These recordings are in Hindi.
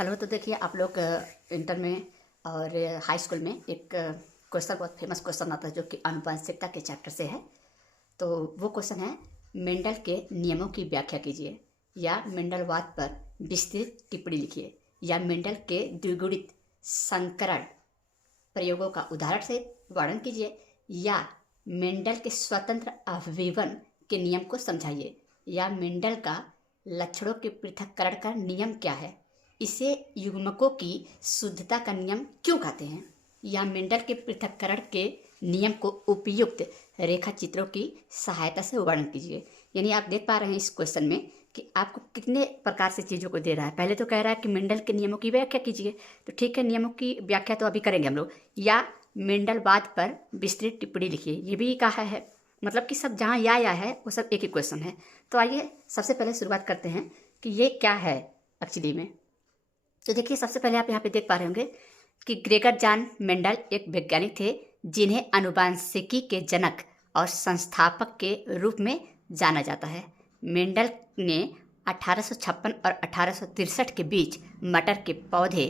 हेलो। तो देखिए आप लोग इंटर में और हाई स्कूल में एक क्वेश्चन, बहुत फेमस क्वेश्चन आता है जो कि आनुवंशिकता के चैप्टर से है। तो वो क्वेश्चन है, मेंडल के नियमों की व्याख्या कीजिए, या मेंडलवाद पर विस्तृत टिप्पणी लिखिए, या मेंडल के द्विगुणित संकरण प्रयोगों का उदाहरण से वर्णन कीजिए, या मेंडल के स्वतंत्र अभिवन के नियम को समझाइए, या मेंडल का लक्षणों के पृथक्करण का नियम क्या है, इसे युग्मकों की शुद्धता का नियम क्यों कहते हैं, या मेंडल के पृथक्करण के नियम को उपयुक्त रेखा चित्रों की सहायता से वर्णन कीजिए। यानी आप देख पा रहे हैं इस क्वेश्चन में कि आपको कितने प्रकार से चीज़ों को दे रहा है। पहले तो कह रहा है कि मेंडल के नियमों की व्याख्या कीजिए, तो ठीक है, नियमों की व्याख्या तो अभी करेंगे हम लोग। या मेंडलवाद पर विस्तृत टिप्पणी लिखिए, ये भी कहा है। मतलब कि सब जहाँ या है वो सब एक ही क्वेश्चन है। तो आइए सबसे पहले शुरुआत करते हैं कि ये क्या है एक्चुअली में। तो देखिए, सबसे पहले आप यहाँ पे देख पा रहे होंगे कि ग्रेगर जॉन मेंडल एक वैज्ञानिक थे जिन्हें आनुवांशिकी के जनक और संस्थापक के रूप में जाना जाता है। मेंडल ने 1856 और 1863 के बीच मटर के पौधे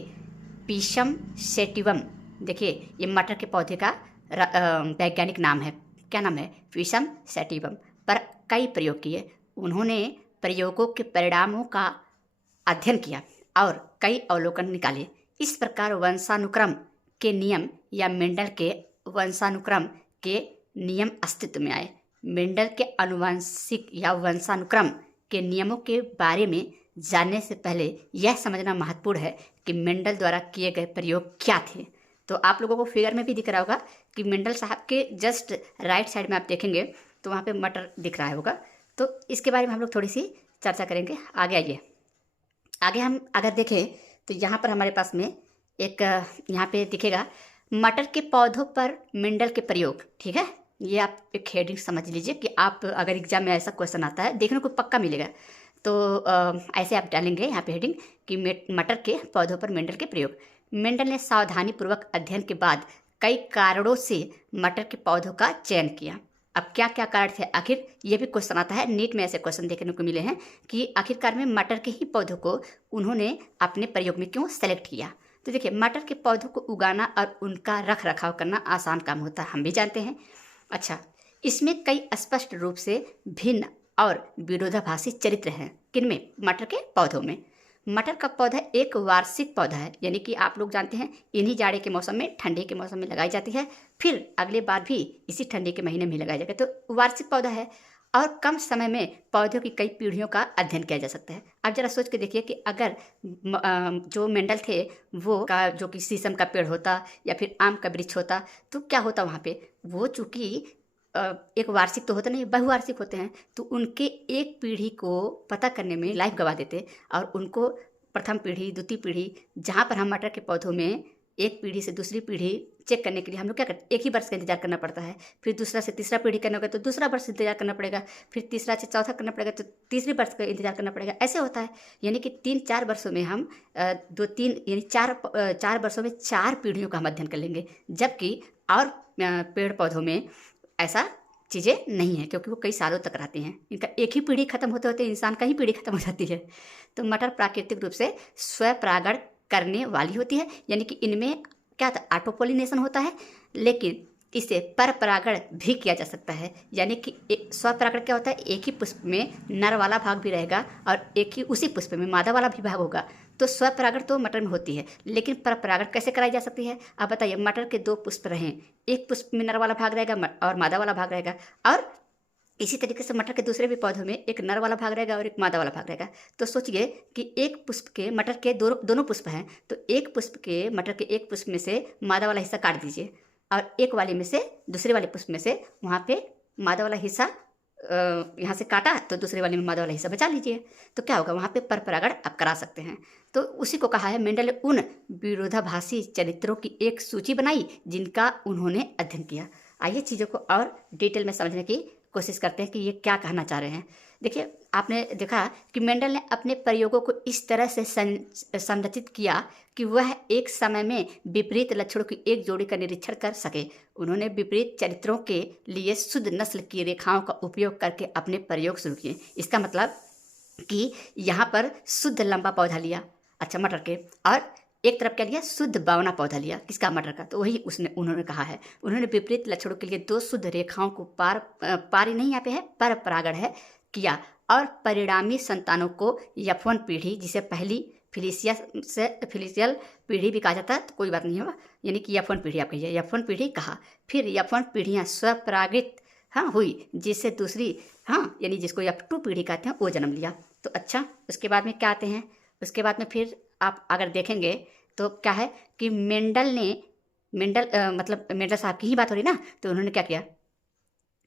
पीशम सेटिवम, देखिए ये मटर के पौधे का वैज्ञानिक नाम है, क्या नाम है, पीशम सेटिवम, पर कई प्रयोग किए। उन्होंने प्रयोगों के परिणामों का अध्ययन किया और कई अवलोकन निकाले। इस प्रकार वंशानुक्रम के नियम या मेंडल के वंशानुक्रम के नियम अस्तित्व में आए। मेंडल के आनुवंशिक या वंशानुक्रम के नियमों के बारे में जानने से पहले यह समझना महत्वपूर्ण है कि मेंडल द्वारा किए गए प्रयोग क्या थे। तो आप लोगों को फिगर में भी दिख रहा होगा कि मेंडल साहब के जस्ट राइट साइड में आप देखेंगे तो वहाँ पे मटर दिख रहा होगा। तो इसके बारे में हम लोग थोड़ी सी चर्चा करेंगे। आगे आइए, आगे हम अगर देखें तो यहाँ पर हमारे पास में एक यहाँ पे दिखेगा मटर के पौधों पर मेंडल के प्रयोग। ठीक है, ये आप एक हेडिंग समझ लीजिए कि आप अगर एग्जाम में ऐसा क्वेश्चन आता है, देखने को पक्का मिलेगा। तो ऐसे आप डालेंगे यहाँ पे हेडिंग कि मटर के पौधों पर मेंडल के प्रयोग। मेंडल ने सावधानीपूर्वक अध्ययन के बाद कई कारणों से मटर के पौधों का चयन किया। अब क्या क्या कारण थे, आखिर ये भी क्वेश्चन आता है, नीट में ऐसे क्वेश्चन देखने को मिले हैं कि आखिरकार में मटर के ही पौधों को उन्होंने अपने प्रयोग में क्यों सेलेक्ट किया। तो देखिए, मटर के पौधों को उगाना और उनका रख रखाव करना आसान काम होता है, हम भी जानते हैं। अच्छा, इसमें कई स्पष्ट रूप से भिन्न और विरोधाभासी चरित्र हैं। किनमें? मटर के पौधों में। मटर का पौधा एक वार्षिक पौधा है, यानी कि आप लोग जानते हैं इन्हीं जाड़े के मौसम में, ठंडी के मौसम में लगाई जाती है, फिर अगले बार भी इसी ठंडी के महीने में लगाया जाएगा। तो वार्षिक पौधा है और कम समय में पौधों की कई पीढ़ियों का अध्ययन किया जा सकता है। अब जरा सोच के देखिए कि अगर जो मेंडल थे वो का जो कि शीशम का पेड़ होता या फिर आम का वृक्ष होता तो क्या होता वहाँ पे, वो चूँकि एक वार्षिक तो होता नहीं, बहुवार्षिक होते हैं, तो उनके एक पीढ़ी को पता करने में लाइफ गवा देते और उनको प्रथम पीढ़ी, द्वितीय पीढ़ी, जहाँ पर हम मटर के पौधों में एक पीढ़ी से दूसरी पीढ़ी चेक करने के लिए हम लोग क्या करते हैं, एक ही वर्ष का इंतजार करना पड़ता है। फिर दूसरा से तीसरा पीढ़ी करना होगा तो दूसरा वर्ष इंतजार करना पड़ेगा, फिर तीसरा से चौथा करना पड़ेगा तो तीसरी वर्ष का इंतजार करना पड़ेगा। ऐसे होता है, यानी कि 3-4 वर्षों में हम चार वर्षों में 4 पीढ़ियों का हम अध्ययन कर लेंगे। जबकि और पेड़ पौधों में ऐसा चीज़ें नहीं है, क्योंकि वो कई सालों तक रहते हैं। इनका एक ही पीढ़ी खत्म होते होते इंसान का ही पीढ़ी खत्म हो जाती है। तो मटर प्राकृतिक रूप से स्वपरागण करने वाली होती है, यानी कि इनमें क्या होता है, ऑटोपोलिनेशन होता है, लेकिन इसे पर परागण भी किया जा सकता है। यानी कि स्वपरागण क्या होता है, एक ही पुष्प में नर वाला भाग भी रहेगा और एक ही उसी पुष्प में मादा वाला भी भाग होगा। तो स्वपरागण तो मटर में होती है, लेकिन पर परागण कैसे कराई जा सकती है। आप बताइए, मटर के 2 पुष्प रहें, एक पुष्प में नर वाला भाग रहेगा और मादा वाला भाग रहेगा, और इसी तरीके से मटर के दूसरे भी पौधों में एक नर वाला भाग रहेगा और एक मादा वाला भाग रहेगा। तो सोचिए कि एक पुष्प के मटर के दोनों पुष्प हैं, तो एक पुष्प के मटर के एक पुष्प में से मादा वाला हिस्सा काट दीजिए और एक वाले में से दूसरे वाले पुष्प में से वहाँ पे मादा वाला हिस्सा यहाँ से काटा तो दूसरे वाले में मादा वाला हिस्सा बचा लीजिए, तो क्या होगा, वहाँ पे पर परागण आप करा सकते हैं। तो उसी को कहा है, मेंडल ने उन विरोधाभासी चरित्रों की एक सूची बनाई जिनका उन्होंने अध्ययन किया। आइए चीज़ों को और डिटेल में समझने की कोशिश करते हैं कि ये क्या कहना चाह रहे हैं। देखिए, आपने देखा कि मेंडल ने अपने प्रयोगों को इस तरह से संरचित किया कि वह एक समय में विपरीत लक्षणों की एक जोड़ी का निरीक्षण कर सके। उन्होंने विपरीत चरित्रों के लिए शुद्ध नस्ल की रेखाओं का उपयोग करके अपने प्रयोग शुरू किए। इसका मतलब कि यहाँ पर शुद्ध लंबा पौधा लिया अच्छा मटर के, और एक तरफ क्या लिया, शुद्ध बावना पौधा लिया, किसका, मटर का। तो वही उन्होंने कहा है, उन्होंने विपरीत लक्षणों के लिए 2 शुद्ध रेखाओं को पारी नहीं यहाँ पे है, पर परागण है, किया, और परिणामी संतानों को F1 पीढ़ी, जिसे पहली फिलिसियल पीढ़ी भी कहा जाता है, तो कोई बात नहीं होगा, यानी कि F1 पीढ़ी आप कहिए, F1 पीढ़ी कहा। फिर F1 पीढ़ियाँ स्वपरागित हुई, जिससे दूसरी यानी जिसको F2 पीढ़ी कहते हैं, वो जन्म लिया। तो अच्छा, उसके बाद में क्या आते हैं, उसके बाद में फिर आप अगर देखेंगे तो क्या है कि मतलब मेंडल साहब की ही बात हो रही ना, तो उन्होंने क्या किया,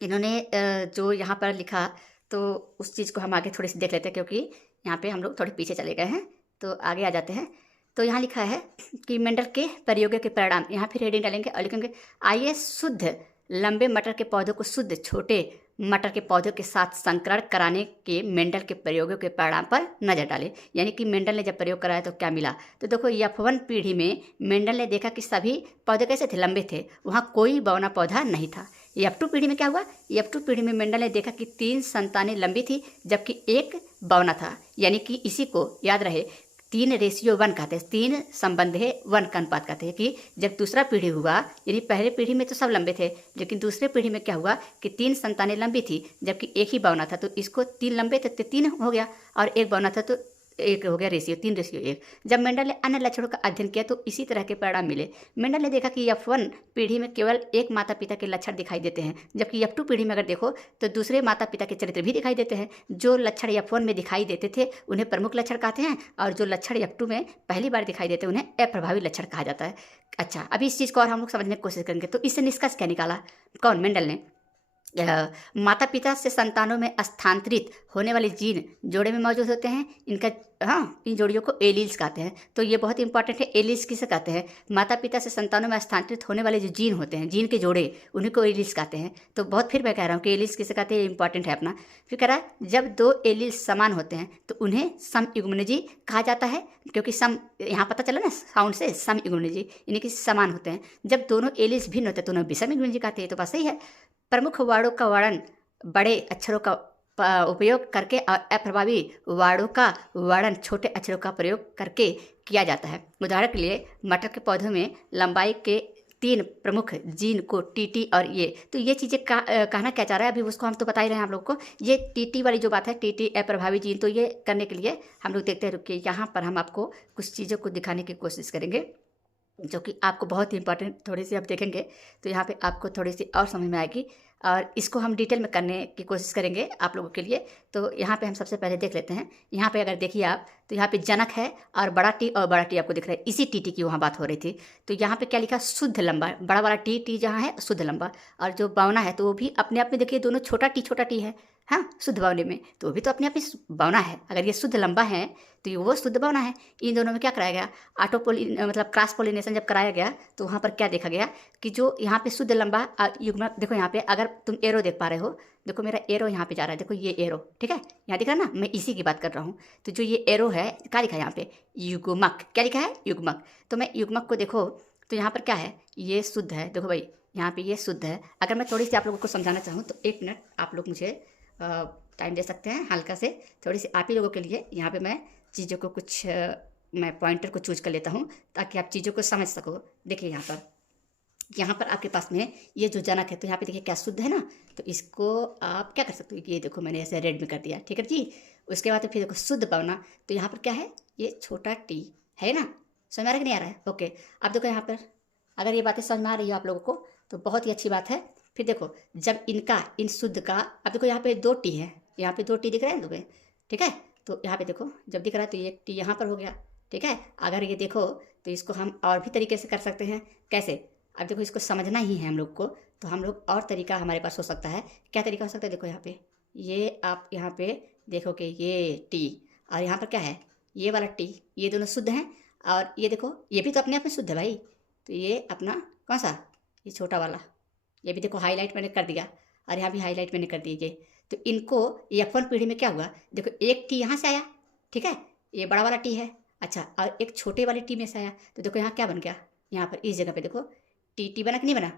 इन्होंने जो यहाँ पर लिखा, तो उस चीज़ को हम आगे थोड़ी सी देख लेते हैं, क्योंकि यहाँ पे हम लोग थोड़े पीछे चले गए हैं, तो आगे आ जाते हैं। तो यहाँ लिखा है कि मेंडल के प्रयोगों के परिणाम, यहाँ फिर हेडिंग डालेंगे और लिखेंगे, आइए शुद्ध लंबे मटर के पौधों को शुद्ध छोटे मटर के पौधों के साथ संकरण कराने के मेंडल के प्रयोगों के परिणाम पर नजर डालें। यानी कि मेंडल ने जब प्रयोग कराया तो क्या मिला, तो देखो F1 पीढ़ी में मेंडल ने देखा कि सभी पौधे कैसे थे, लंबे थे, वहाँ कोई बौना पौधा नहीं था। F2 पीढ़ी में क्या हुआ, F2 पीढ़ी में मेंडल ने देखा कि 3 संतानें लंबी थी जबकि 1 बौना था। यानी कि इसी को याद रहे 3:1 कहते हैं, 3 संबंध है 1 का अनुपात कहते हैं, कि जब दूसरा पीढ़ी हुआ, यानी पहले पीढ़ी में तो सब लंबे थे, लेकिन दूसरे पीढ़ी में क्या हुआ कि 3 संतानें लंबी थी जबकि 1 ही बौना था, तो इसको 3 लंबे थे तो 3 हो गया, और 1 बौना था तो 1 हो गया, 3:1। जब मेंडल ने अन्य लक्षणों का अध्ययन किया तो इसी तरह के परिणाम मिले। मेंडल ने देखा कि F1 पीढ़ी में केवल एक माता पिता के लक्षण दिखाई देते हैं, जबकि F2 पीढ़ी में अगर देखो तो दूसरे माता पिता के चरित्र भी दिखाई देते हैं। जो लक्षण F1 में दिखाई देते थे उन्हें प्रमुख लक्षण कहते हैं, और जो लक्षण F2 में पहली बार दिखाई देते हैं उन्हें अप्रभावी लक्षण कहा जाता है। अच्छा, अभी इस चीज़ को और हम लोग समझने की कोशिश करेंगे। तो इससे निष्कर्ष क्या निकाला, कौन, मेंडल ने, माता पिता से संतानों में स्थानांतरित होने वाले जीन जोड़े में मौजूद होते हैं, इनका इन जोड़ियों को एलील्स कहते हैं। तो ये बहुत इंपॉर्टेंट है, एलील्स किसे कहते हैं, माता पिता से संतानों में स्थानांतरित होने वाले जो जीन होते हैं, जीन के जोड़े, उन्हीं को एलील्स कहते हैं। तो बहुत फिर मैं कह रहा हूँ कि एलील्स किसे कहते हैं, इंपॉर्टेंट है अपना। फिर कह रहा है जब 2 एलील्स समान होते हैं तो उन्हें समयुग्मनजी कहा जाता है, क्योंकि सम यहाँ पता चला ना साउंड से, समयुग्मनजी यानी कि समान होते हैं। जब दोनों एलील्स भिन्न होते हैं तो उन्हें विषमयुग्मनजी कहते हैं। तो बात सही है। प्रमुख वर्णों का वर्णन बड़े अक्षरों का उपयोग करके और अप्रभावी वर्णों का वर्णन छोटे अक्षरों का प्रयोग करके किया जाता है। उदाहरण के लिए मटर के पौधों में लंबाई के 3 प्रमुख जीन को टीटी और ये, तो ये चीज़ें कहना क्या चाह रहा है अभी उसको हम तो बता ही रहे हैं आप लोग को। ये टीटी वाली जो बात है, टीटी अप्रभावी जीन, तो ये करने के लिए हम लोग देखते हैं, रुकिए यहाँ पर हम आपको कुछ चीज़ों को दिखाने की कोशिश करेंगे जो कि आपको बहुत ही इंपॉर्टेंट थोड़ी सी आप देखेंगे तो यहाँ पे आपको थोड़ी सी और समझ में आएगी, और इसको हम डिटेल में करने की कोशिश करेंगे आप लोगों के लिए। तो यहाँ पे हम सबसे पहले देख लेते हैं। यहाँ पे अगर देखिए आप तो यहाँ पे जनक है और बड़ा टी, और बड़ा टी आपको दिख रहा है, इसी टी की वहाँ बात हो रही थी। तो यहाँ पे क्या लिखा, शुद्ध लंबा, बड़ा वाला टी जहाँ है शुद्ध लंबा, और जो बावना है तो वो भी अपने आप में देखिए दोनों छोटा टी है, शुद्ध बावने में, तो वो भी तो अपने आप में बावना है। अगर ये शुद्ध लंबा है तो ये वो शुद्ध बावना है। इन दोनों में क्या कराया गया, मतलब क्रॉस पोलिनेशन जब कराया गया तो वहाँ पर क्या देखा गया कि जो यहाँ पे शुद्ध लंबा युग्म, देखो यहाँ पे अगर तुम एरो देख पा रहे हो, देखो मेरा एरो यहाँ पे जा रहा है, देखो ये एरो, ठीक है, यहाँ दिख रहा है ना, मैं इसी की बात कर रहा हूँ। तो जो ये एरो है क्या लिखा है यहाँ पे, युग्मक, क्या लिखा है, युग्मक। तो मैं युग्मक को देखो तो यहाँ पर क्या है, ये शुद्ध है, देखो भाई यहाँ पे ये शुद्ध है। अगर मैं थोड़ी सी आप लोगों को समझाना चाहूँ तो 1 मिनट आप लोग मुझे टाइम दे सकते हैं, हल्का से थोड़ी सी आप ही लोगों के लिए यहाँ पे मैं चीज़ों को कुछ मैं पॉइंटर को चूज कर लेता हूँ ताकि आप चीज़ों को समझ सको। देखिए यहाँ पर आपके पास में ये जो जनक है, तो यहाँ पे देखिए क्या शुद्ध है ना, तो इसको आप क्या कर सकते हो, ये देखो मैंने ऐसे रेड में कर दिया, ठीक है जी। उसके बाद फिर देखो शुद्ध बावना, तो यहाँ पर क्या है, ये छोटा टी है ना, समझ आ रहा है कि नहीं आ रहा है, ओके। अब देखो यहाँ पर अगर ये बातें समझ में आ रही है आप लोगों को तो बहुत ही अच्छी बात है। फिर देखो जब इन शुद्ध का, अब देखो यहाँ पे 2 टी है, यहाँ पे 2 टी दिख रहे हैं तुम्हें, ठीक है। तो यहाँ पे देखो जब दिख रहा है तो ये 1 टी यहाँ पर हो गया, ठीक है। अगर ये देखो तो इसको हम और भी तरीके से कर सकते हैं, कैसे, अब देखो इसको समझना ही है हम लोग को, तो हम लोग और तरीका हमारे पास हो सकता है। क्या तरीका हो सकता है, देखो यहाँ पे ये आप यहाँ पे देखो कि ये टी और यहाँ पर क्या है, ये वाला टी, ये दोनों शुद्ध हैं, और ये देखो ये भी तो अपने आप में शुद्ध है भाई। तो ये अपना कौन सा, ये छोटा वाला, ये भी देखो हाईलाइट मैंने कर दिया, और यहाँ भी हाईलाइट मैंने कर दी। तो इनको F1 पीढ़ी में क्या हुआ, देखो 1 टी यहाँ से आया, ठीक है, ये बड़ा वाला टी है, अच्छा, और एक छोटे वाली टी में से आया, तो देखो यहाँ क्या बन गया, यहाँ पर इस जगह पे देखो टी बना कि नहीं बना,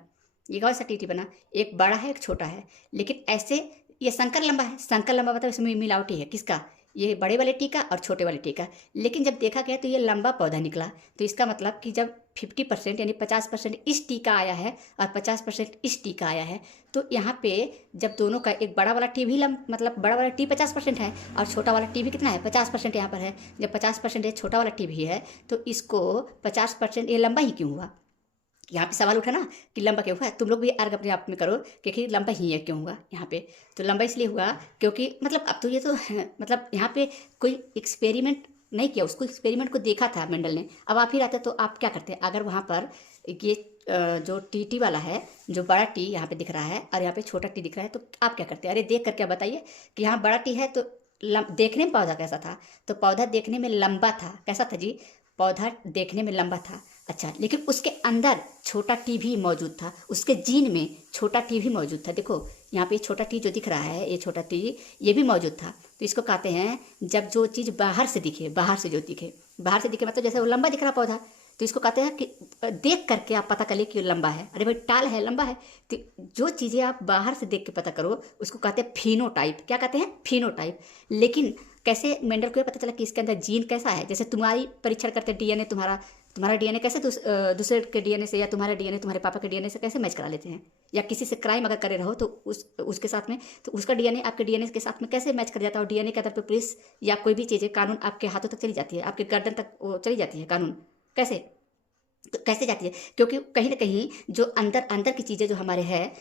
ये कौन सा टी बना, एक बड़ा है एक छोटा है। लेकिन ऐसे ये संकर लंबा है, संकर लंबा मतलब इसमें मिलावटी है, किसका, ये बड़े वाले टी का और छोटे वाले टी का। लेकिन जब देखा गया तो ये लंबा पौधा निकला, तो इसका मतलब कि जब 50% यानी 50% इस टी का आया है और 50% इस टी का आया है, तो यहाँ पे जब दोनों का एक बड़ा वाला टी भी मतलब बड़ा वाला टी 50% है और छोटा वाला टी भी कितना है 50% यहाँ पर है। जब 50% ये छोटा वाला टी भी है तो इसको 50% ये लंबा ही क्यों हुआ। यहाँ पे सवाल उठा ना कि लंबा क्यों हुआ। तुम लोग भी अर्ग अपने आप में करो कि लंबा ही है क्यों हुआ यहाँ पे। तो लंबा इसलिए हुआ क्योंकि मतलब अब तो ये तो मतलब यहाँ पे कोई एक्सपेरिमेंट नहीं किया, उसको एक्सपेरिमेंट को देखा था मेंडल ने। अब आप ही रहते तो आप क्या करते, अगर वहाँ पर ये जो टी वाला है, जो बड़ा टी यहाँ पे दिख रहा है और यहाँ पे छोटा टी दिख रहा है, तो आप क्या करते? अरे देख करके बताइए कि यहाँ बड़ा टी है तो देखने में पौधा कैसा था? तो पौधा देखने में लंबा था। कैसा था जी? पौधा देखने में लंबा था। अच्छा, लेकिन उसके अंदर छोटा टी भी मौजूद था, उसके जीन में छोटा टी भी मौजूद था। देखो यहाँ पे छोटा टी जो दिख रहा है, ये छोटा टी ये भी मौजूद था। तो इसको कहते हैं जब जो चीज़ बाहर से दिखे, बाहर से जो दिखे, बाहर से दिखे मतलब जैसे वो लंबा दिख रहा पौधा, तो इसको कहते हैं कि देख करके आप पता कर ले कि लंबा है। अरे भाई टाल है, लंबा है। तो जो चीज़ें आप बाहर से देख के पता करो उसको कहते हैं फिनोटाइप। क्या कहते हैं? फिनोटाइप। लेकिन कैसे मेंडल को पता चला कि इसके अंदर जीन कैसा है? जैसे तुम्हारी परीक्षण करते डीएनए, तुम्हारा डीएनए कैसे दूसरे के डीएनए से, या तुम्हारा डीएनए तुम्हारे पापा के डीएनए से कैसे मैच करा लेते हैं, या किसी से क्राइम अगर करे रहो तो उसके साथ में, तो उसका डीएनए आपके डीएनए के साथ में कैसे मैच कर जाता है। और डीएनए के आधार पर पुलिस या कोई भी चीज़ें कानून आपके हाथों तक चली जाती है, आपके गर्दन तक वो चली जाती है कानून। कैसे? तो कैसे जाती है? क्योंकि कहीं ना कहीं जो अंदर की चीज़ें जो हमारे हैं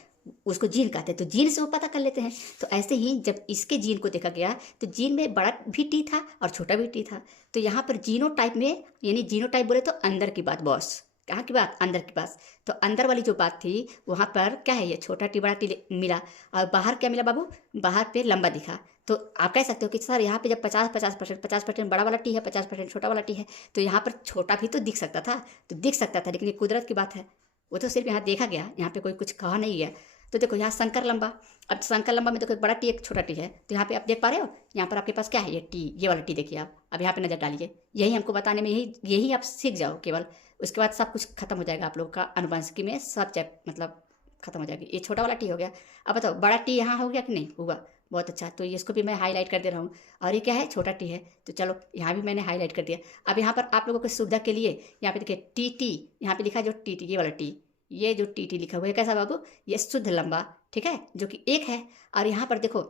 उसको जीन कहते हैं, तो जीन से वो पता कर लेते हैं। तो ऐसे ही जब इसके जीन को देखा गया तो जीन में बड़ा भी टी था और छोटा भी टी था। तो यहाँ पर जीनोटाइप में, यानी जीनोटाइप बोले तो अंदर की बात बॉस। कहाँ की बात? अंदर की बात। तो अंदर वाली जो बात थी वहाँ पर क्या है, ये छोटा टी बड़ा टी मिला, और बाहर क्या मिला बाबू? बाहर पे लंबा दिखा। तो आप कह सकते हो कि सर यहाँ पे जब 50% बड़ा वाला टी है, 50% छोटा वाला टी है, तो यहाँ पर छोटा भी तो दिख सकता था। तो दिख सकता था, लेकिन ये कुदरत की बात है, वो तो सिर्फ यहाँ देखा गया, यहाँ पे कोई कुछ कहा नहीं गया। तो देखो यहाँ शंकर लंबा, अब शंकर लंबा में देखो एक बड़ा टी एक छोटा टी है। तो यहाँ पे आप देख पा रहे हो, यहाँ पर आपके पास क्या है? ये टी, ये वाला टी देखिए आप। अब यहाँ पे नजर डालिए, यही हमको बताने में यही आप सीख जाओ केवल, उसके बाद सब कुछ खत्म हो जाएगा। आप लोगों का अनुवांशिकी में सब मतलब खत्म हो जाएगी। ये छोटा वाला टी हो गया। अब बताओ बड़ा टी यहाँ हो गया कि नहीं हुआ? बहुत अच्छा। तो इसको भी मैं हाईलाइट कर दे रहा हूँ। और ये क्या है? छोटा टी है। तो चलो यहाँ भी मैंने हाईलाइट कर दिया। अब यहाँ पर आप लोगों की सुविधा के लिए यहाँ पे देखिए टी, यहाँ पे लिखा है जो टी, ये वाला टी, ये जो टी लिखा हुआ है कैसा बाबू? ये शुद्ध लंबा, ठीक है, जो कि एक है। और यहाँ पर देखो,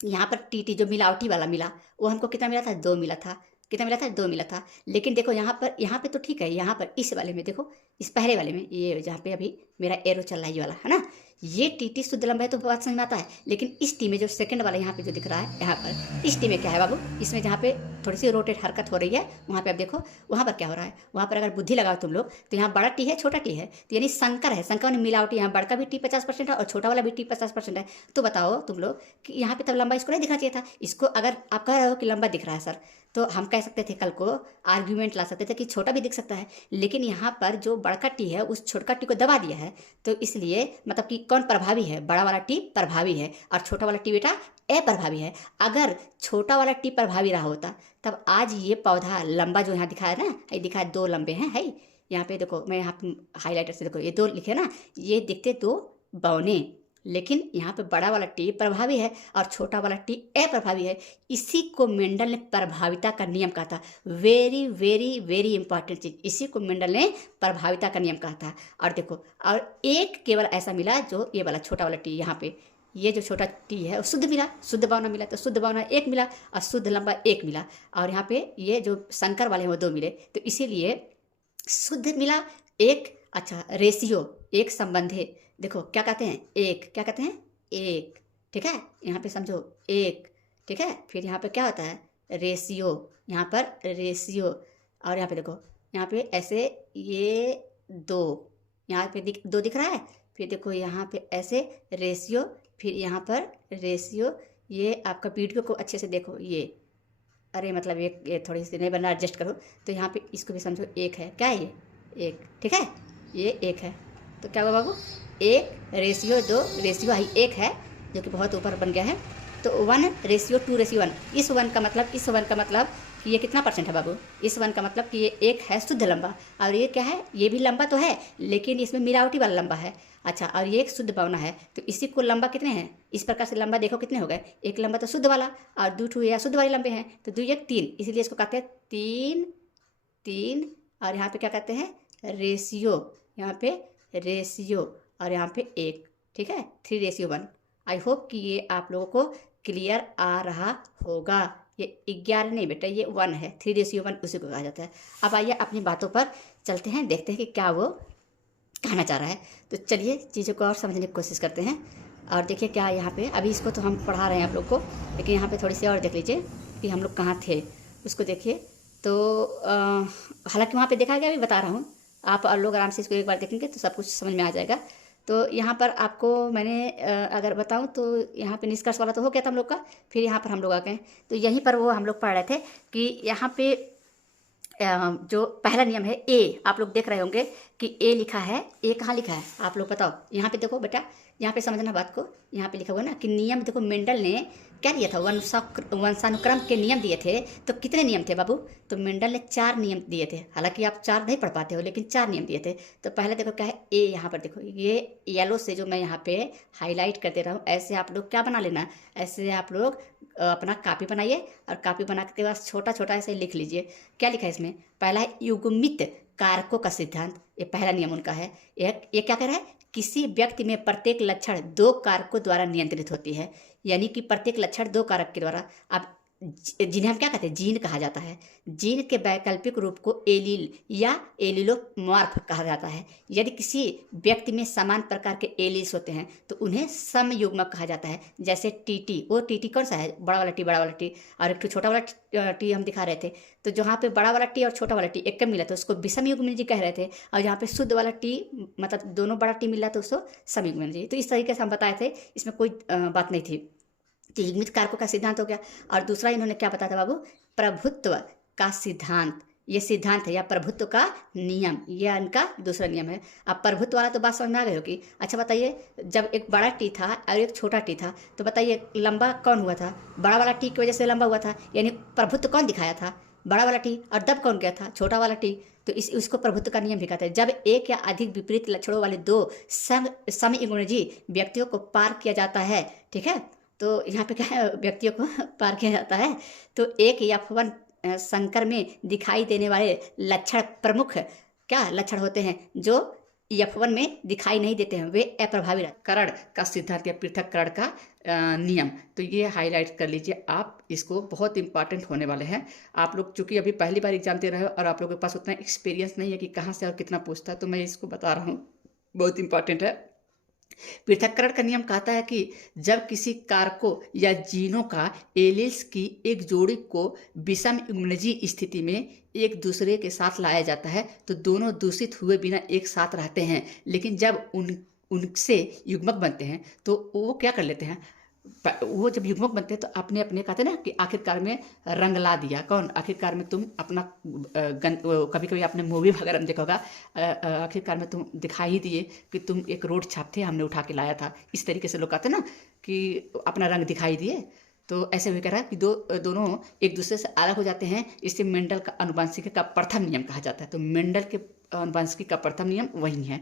यहाँ पर टी जो मिलावटी वाला मिला, वो हमको कितना मिला था? 2 मिला था। कितना मिला था? 2 मिला था। लेकिन देखो यहाँ पे तो ठीक है, यहाँ पर इस वाले में देखो, इस पहले वाले में, ये जहाँ पे अभी मेरा एरो चल रहा है ये वाला, है ना, ये टी शुद्ध लंबा है तो बात समझ में आता है। लेकिन इस टी में जो सेकंड वाला यहाँ पे जो दिख रहा है, यहाँ पर इस टी में क्या है बाबू? इसमें जहाँ पे थोड़ी सी रोटेट हरकत हो रही है, वहाँ पे आप देखो वहाँ पर क्या हो रहा है। वहाँ पर अगर बुद्धि लगाओ तुम लोग तो यहाँ बड़ा टी है, छोटा टी है, तो यानी संकर है। संकर में मिलावटी, यहाँ बड़का भी टी 50% है और छोटा वाला भी टी 50% है। तो बताओ तुम लोग कि यहाँ पे तब लंबा इसको नहीं दिखना चाहिए था। इसको अगर आप कह रहे हो कि लंबा दिख रहा है सर, तो हम कह सकते थे, कल को आर्ग्यूमेंट ला सकते थे कि छोटा भी दिख सकता है। लेकिन यहाँ पर जो बड़का टी है उस छोटा टी को दबा दिया है, तो इसलिए मतलब कि कौन प्रभावी है? बड़ा वाला टी प्रभावी है और छोटा वाला टी बेटा अप्रभावी है। अगर छोटा वाला टी प्रभावी रहा होता तब आज ये पौधा लंबा जो यहाँ दिखा है ना, ये दिखा है 2 लंबे हैं, है यहाँ पे देखो, मैं यहाँ हाईलाइटर से देखो ये 2 लिखे ना, ये दिखते 2 बौने। लेकिन यहाँ पे बड़ा वाला टी प्रभावी है और छोटा वाला टी अप्रभावी है। इसी को मेंडल ने प्रभाविता का नियम कहा था। वेरी वेरी वेरी इंपॉर्टेंट चीज, इसी को मेंडल ने प्रभाविता का नियम कहा था। और देखो, और एक केवल ऐसा मिला जो ये वाला छोटा वाला टी, यहाँ पे ये जो छोटा टी है वो शुद्ध मिला, शुद्ध भावना मिला। तो शुद्ध भावना 1 मिला और शुद्ध लंबा 1 मिला। और यहाँ पे ये जो शंकर वाले हैं वो 2 मिले, तो इसीलिए शुद्ध मिला 1। अच्छा, रेशियो 1 संबंध है। देखो क्या कहते हैं? 1, क्या कहते हैं? 1, ठीक है, यहाँ पे समझो 1, ठीक है। फिर यहाँ पे क्या होता है? रेशियो, यहाँ पर रेशियो। और यहाँ पे देखो, यहाँ पे ऐसे ये 2, यहाँ पे 2 दिख रहा है। फिर देखो यहाँ पे ऐसे रेशियो, फिर यहाँ पर रेशियो। ये आपका वीडियो को अच्छे से देखो, ये अरे मतलब ये थोड़ी सी नहीं बनना, एडजस्ट करो। तो यहाँ पे इसको भी समझो 1 है। क्या है ये? 1, ठीक है, ये 1 है। तो क्या हुआ बाबू? 1 रेशियो 2 रेशियो 1 है, जो कि बहुत ऊपर बन गया है। तो 1 रेशियो 2 रेशियो 1। इस 1 का मतलब कि ये कितना परसेंट है बाबू। इस वन का मतलब कि ये एक है शुद्ध लंबा, और ये क्या है, ये भी लंबा तो है लेकिन इसमें मिलावटी वाला लंबा है। अच्छा, और ये एक शुद्ध बौना है, तो इसी को लंबा कितने हैं, इस प्रकार से लंबा देखो कितने हो गए, एक लंबा तो शुद्ध वाला और दो ठो या शुद्ध वाले लंबे हैं, तो 2 1 3, इसीलिए इसको कहते हैं 3 3। और यहाँ पे क्या कहते हैं, रेशियो, यहाँ पे रेशियो, और यहाँ पे 1, ठीक है, 3:1। आई होप कि ये आप लोगों को क्लियर आ रहा होगा। ये 11 नहीं बेटा, ये 1 है, 3:1 उसी को कहा जाता है। अब आइए अपनी बातों पर चलते हैं, देखते हैं कि क्या वो कहना चाह रहा है। तो चलिए चीज़ों को और समझने की कोशिश करते हैं। और देखिए क्या यहाँ पे, अभी इसको तो हम पढ़ा रहे हैं आप लोग को, लेकिन यहाँ पे थोड़ी सी और देख लीजिए कि हम लोग कहाँ थे, उसको देखिए। तो हालांकि वहाँ पे देखा गया, अभी बता रहा हूँ, आप और लोग आराम से इसको एक बार देखेंगे तो सब कुछ समझ में आ जाएगा। तो यहाँ पर आपको मैंने अगर बताऊँ तो यहाँ पे निष्कर्ष वाला तो हो गया था हम लोग का, फिर यहाँ पर हम लोग आ गए। तो यहीं पर वो हम लोग पढ़ रहे थे कि यहाँ पे जो पहला नियम है ए, आप लोग देख रहे होंगे कि ए लिखा है, ए कहाँ लिखा है आप लोग बताओ। यहाँ पे देखो बेटा, यहाँ पे समझना बात को, यहाँ पे लिखा हुआ ना कि नियम, देखो मेंडल ने क्या दिया था, वंशानुक्रम के नियम दिए थे। तो कितने नियम थे बाबू, तो मेंडल ने 4 नियम दिए थे। हालांकि आप 4 नहीं पढ़ पाते हो, लेकिन 4 नियम दिए थे। तो पहले देखो क्या है, ए यहाँ पर देखो, ये येलो से जो मैं यहाँ पे हाईलाइट कर दे रहा हूँ, ऐसे आप लोग क्या बना लेना, ऐसे आप लोग अपना कापी बनाइए, और कापी बना के बाद छोटा छोटा ऐसे लिख लीजिए। क्या लिखा है इसमें, पहला है युग्मित कारकों का सिद्धांत, ये पहला नियम उनका है। ये क्या कह रहा है, किसी व्यक्ति में प्रत्येक लक्षण 2 कारकों द्वारा नियंत्रित होती है, यानी कि प्रत्येक लक्षण 2 कारक के द्वारा। अब जिन्हें हम क्या कहते हैं, जीन कहा जाता है। जीन के वैकल्पिक रूप को एलील या एलिलोमॉर्फ कहा जाता है। यदि किसी व्यक्ति में समान प्रकार के एलील्स होते हैं तो उन्हें समयुग्मक कहा जाता है। जैसे टीटी, वो टीटी कौन सा है, बड़ा वाला टी, और एक तो छोटा वाला टी हम दिखा रहे थे। तो जहाँ पे बड़ा वाला टी और छोटा वाला टी एक मिला तो उसको विषम युग्म जी कह रहे थे, और जहाँ पे शुद्ध वाला टी मतलब दोनों बड़ा टी मिला तो उसको समयुग्म जी। तो इस तरीके से हम बताए थे, इसमें कोई बात नहीं थी। तो युग्मित कारकों का सिद्धांत हो गया। और दूसरा इन्होंने क्या बताया था बाबू, प्रभुत्व का सिद्धांत। ये सिद्धांत है या प्रभुत्व का नियम, ये इनका दूसरा नियम है। अब प्रभुत्व वाला तो बात समझ में आ गई होगी। अच्छा बताइए, जब एक बड़ा टी था और एक छोटा टी था, तो बताइए लंबा कौन हुआ था, बड़ा वाला टी की वजह से लंबा हुआ था, यानी प्रभुत्व कौन दिखाया था, बड़ा वाला टी, और दब कौन गया था, छोटा वाला टी। तो उसको प्रभुत्व का नियम भी कहते हैं। जब एक या अधिक विपरीत लक्षणों वाले 2 समयुग्मजी व्यक्तियों को पार किया जाता है, ठीक है, तो यहाँ पे क्या है, व्यक्तियों को पार किया जाता है, तो एक F1 संकर में दिखाई देने वाले लक्षण प्रमुख क्या लक्षण होते हैं जो F1 में दिखाई नहीं देते हैं, वे अप्रभावी करण का सिद्धांत या पृथक्करण का नियम। तो ये हाईलाइट कर लीजिए आप, इसको बहुत इंपॉर्टेंट होने वाले हैं। आप लोग चूंकि अभी पहली बार एग्जाम दे रहे हो और आप लोगों के पास उतना एक्सपीरियंस नहीं है कि कहाँ से और कितना पूछता है, तो मैं इसको बता रहा हूँ, बहुत इंपॉर्टेंट है। पृथक्करण का नियम कहता है कि जब किसी कारकों या जीनों का एलील्स की एक जोड़ी को विषम युग्मजी स्थिति में एक दूसरे के साथ लाया जाता है तो दोनों दूषित हुए बिना एक साथ रहते हैं। लेकिन जब उनसे युग्मक बनते हैं तो वो क्या कर लेते हैं, वो जब युग्मक बनते हैं तो अपने अपने कहते हैं ना कि आखिरकार में रंग ला दिया कौन, आखिरकार में तुम अपना कभी कभी आपने मूवी वगैरह में देखा होगा, आखिरकार में तुम दिखाई दिए कि तुम एक रोड छाप थे, हमने उठा के लाया था। इस तरीके से लोग कहते हैं ना कि अपना रंग दिखाई दिए। तो ऐसे हुए कह रहा है कि दोनों एक दूसरे से अलग हो जाते हैं। इसे मेंडल का आनुवंशिकी का प्रथम नियम कहा जाता है। तो मेंडल के आनुवंशिकी का प्रथम नियम वही है।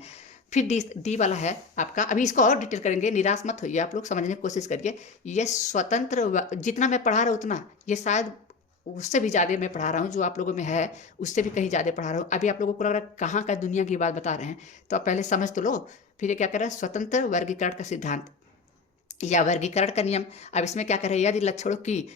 फिर डी वाला है आपका, अभी इसको और डिटेल करेंगे, निराश मत होइए, आप लोग समझने की कोशिश करिए। ये स्वतंत्र, जितना मैं पढ़ा रहा हूँ उतना, ये शायद उससे भी ज़्यादा मैं पढ़ा रहा हूँ, जो आप लोगों में है उससे भी कहीं ज़्यादा पढ़ा रहा हूँ। अभी आप लोगों को लग रहा है कहाँ का दुनिया की बात बता रहे हैं, तो आप पहले समझ तो लो। फिर ये क्या कर रहा है, स्वतंत्र वर्गीकरण का सिद्धांत या वर्गीकरण का नियम। अब इसमें क्या कर रहे हैं, यदि लक्षणों की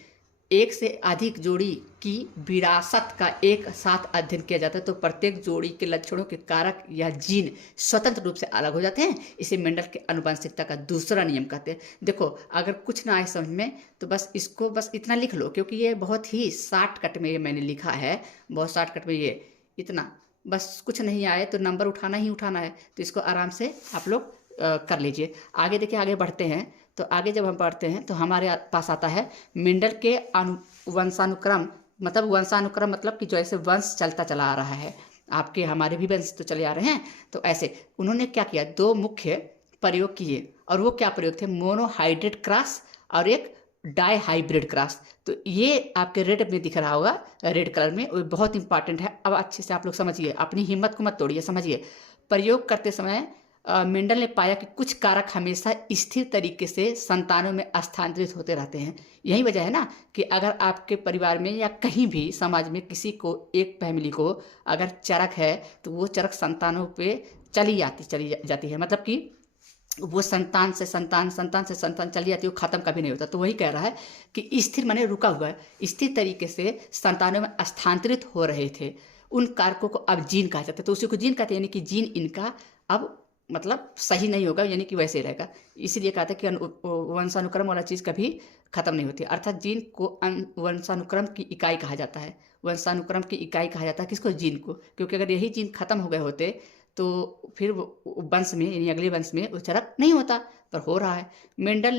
एक से अधिक जोड़ी की विरासत का एक साथ अध्ययन किया जाता है तो प्रत्येक जोड़ी के लक्षणों के कारक या जीन स्वतंत्र रूप से अलग हो जाते हैं। इसे मेंडल के आनुवंशिकता का दूसरा नियम कहते हैं। देखो अगर कुछ ना आए समझ में तो बस इसको बस इतना लिख लो, क्योंकि ये बहुत ही शॉर्टकट में ये मैंने लिखा है, बहुत शॉर्टकट में ये इतना, बस कुछ नहीं आए तो नंबर उठाना ही उठाना है। तो इसको आराम से आप लोग कर लीजिए। आगे देखिए, आगे बढ़ते हैं। तो आगे जब हम पढ़ते हैं तो हमारे पास आता है मेंडल के वंशानुक्रम, मतलब वंशानुक्रम मतलब कि जैसे वंश चलता चला आ रहा है, आपके हमारे भी वंश तो चले आ रहे हैं। तो ऐसे उन्होंने क्या किया, 2 मुख्य प्रयोग किए, और वो क्या प्रयोग थे, मोनोहाइड्रेट क्रॉस और एक डाई हाइब्रिड क्रॉस। तो ये आपके रेड में दिख रहा होगा, रेड कलर में, वो बहुत इंपॉर्टेंट है। अब अच्छे से आप लोग समझिए, अपनी हिम्मत को मत तोड़िए, समझिए। प्रयोग करते समय मेंडल ने पाया कि कुछ कारक हमेशा स्थिर तरीके से संतानों में स्थानांतरित होते रहते हैं। यही वजह है ना कि अगर आपके परिवार में या कहीं भी समाज में किसी को, एक फैमिली को अगर चरक है तो वो चरक संतानों पे चली जाती है, मतलब कि वो संतान से संतान, संतान से संतान चली जाती है, वो खत्म कभी नहीं होता। तो वही कह रहा है कि स्थिर माने रुका हुआ है, स्थिर तरीके से संतानों में स्थानांतरित हो रहे थे। उन कारकों को अब जीन कहा जाता है। तो उसी को जीन कहते हैं, यानी कि जीन इनका अब मतलब सही नहीं होगा, यानी कि वैसे ही रहेगा। इसीलिए कहते हैं कि वंशानुक्रम वाला चीज़ कभी खत्म नहीं होती। अर्थात जीन को वंशानुक्रम की इकाई कहा जाता है। वंशानुक्रम की इकाई कहा जाता है किसको? जीन को। क्योंकि अगर यही जीन खत्म हो गए होते तो फिर वंश में, यानी अगले वंश में उच्चारक नहीं होता, पर हो रहा है। मेंडल